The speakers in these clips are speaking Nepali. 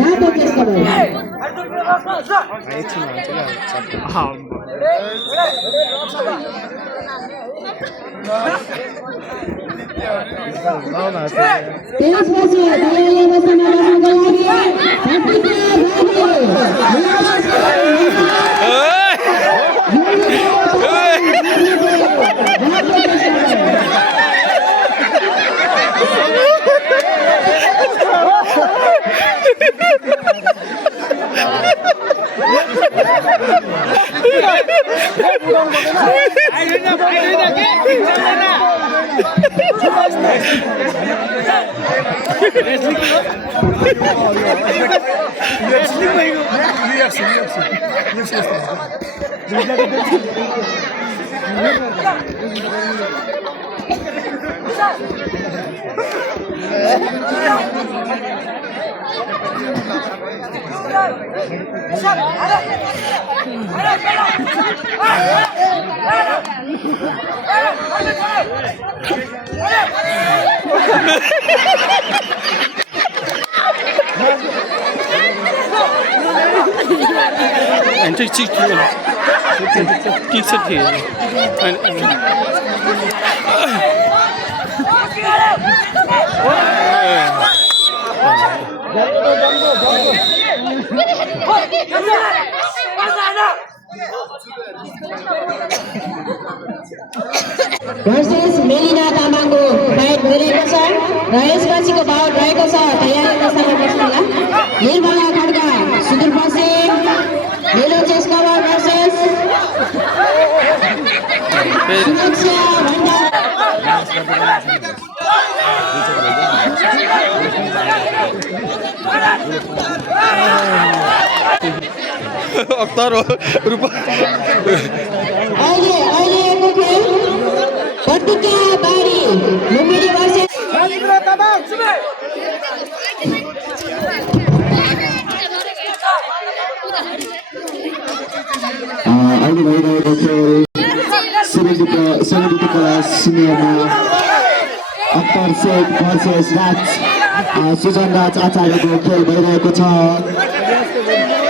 रातो चेस्का भयो त्यसपछि तयारी अवस्थामा बस्नको versus मेलिना तामाङको फाइट भइरहेको छ र यसपछिको बाउट रहेको छ तयारी अवस्थामा बस्नुहोला निर्मला खड्का सुदूरपश्चिम नीलो चेस कभर versus सुरक्षा अख्तर रूप अहिलेको खेल पट्टिका बारी लुम्बिनी versus अहिले भइरहेको खेल 70 क्लास सिनियरमा अख्तर शेख versus राज सुजन राज आचार्यको खेल भइरहेको छ।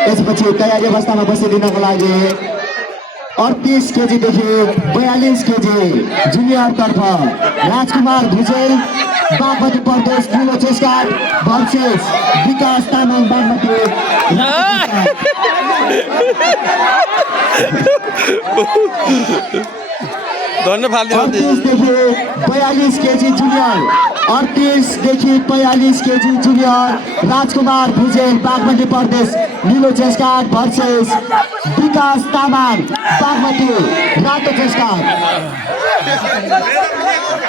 यसपछि तयारी अवस्थामा बसिदिनको लागि 38 केजीदेखि 42 केजी जुनियर तर्फ राजकुमार भुजेल बागमती प्रदेश नीलो चेस्कार versus विकास तामाङ बागमती धन्यवाद 38 देखि 42 केजी जुनियर 38 देखि 42 केजी जुनियर राजकुमार भुजेल बागमती प्रदेश नीलो चेस्कार versus विकास तामाङ बागमती रातो चेस्कार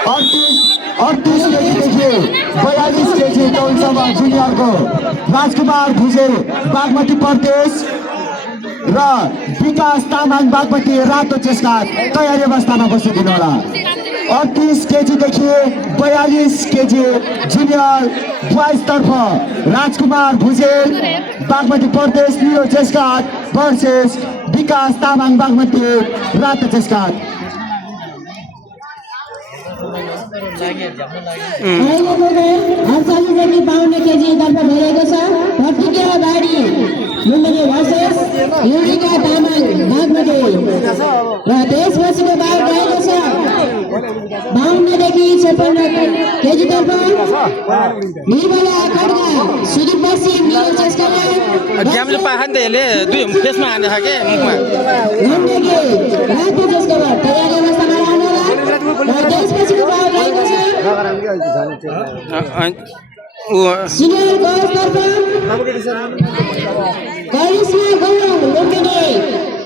38 देखि 42 केजी तौलसम्म जुनियरको राजकुमार भुजेल बागमती प्रदेश र विकास तामाङ बागमती रातो चेस्कार तयारी अवस्थामा बसिदिनु होला। 38 केजीदेखि 42 केजी जुनियर बॉयज तर्फ राजकुमार भुजेल बागमती प्रदेश नीलो चेस्कार versus विकास तामाङ बागमती रातो चेस्कार। अडचालिसदेखि 52 केजी तर्फ भइरहेको छ पट्टिका बारी लुम्बिनी versus युरिका तामाङ बागमती र त्यसपछिको बाउट रहेको छ 52 देखि 56 केजी तर्फ निर्मला खड्का सुदूरपश्चिम नीलो चेस्कार गेमले पाखा नि त यसले दुई फेसमा हाने छ के मुखमा रातो चेस्कार तयारी अवस्थामा रहनुहोला र त्यसपछिको बाउट रहेको छ सिनियर गर्ल्स तर्फ करिश्मा गौरव लुम्बिनी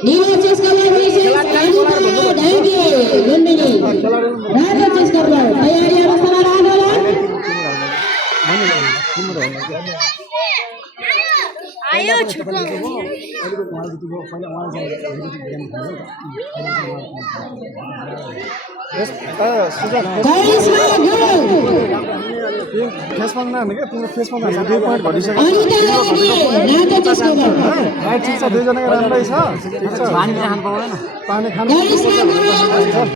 नीलो चेस्कार versus अनिता ढाङ्गे लुम्बिनी रातो चेस्कार तयारी अवस्थामा रहनुहोला आयो छुट्टो करिश्मा गौरव फेसमा नहाने क्या तिम्रो फेसमा नहाने 2 पोइन्ट घटिसक्यो अनिता ढाङ्गे रातो चेस्कार राइट ठिक छ दुईजनाको राम्रै छ ठिक छ पानी खान पाउँदैन पानी खान करिश्मा गौरव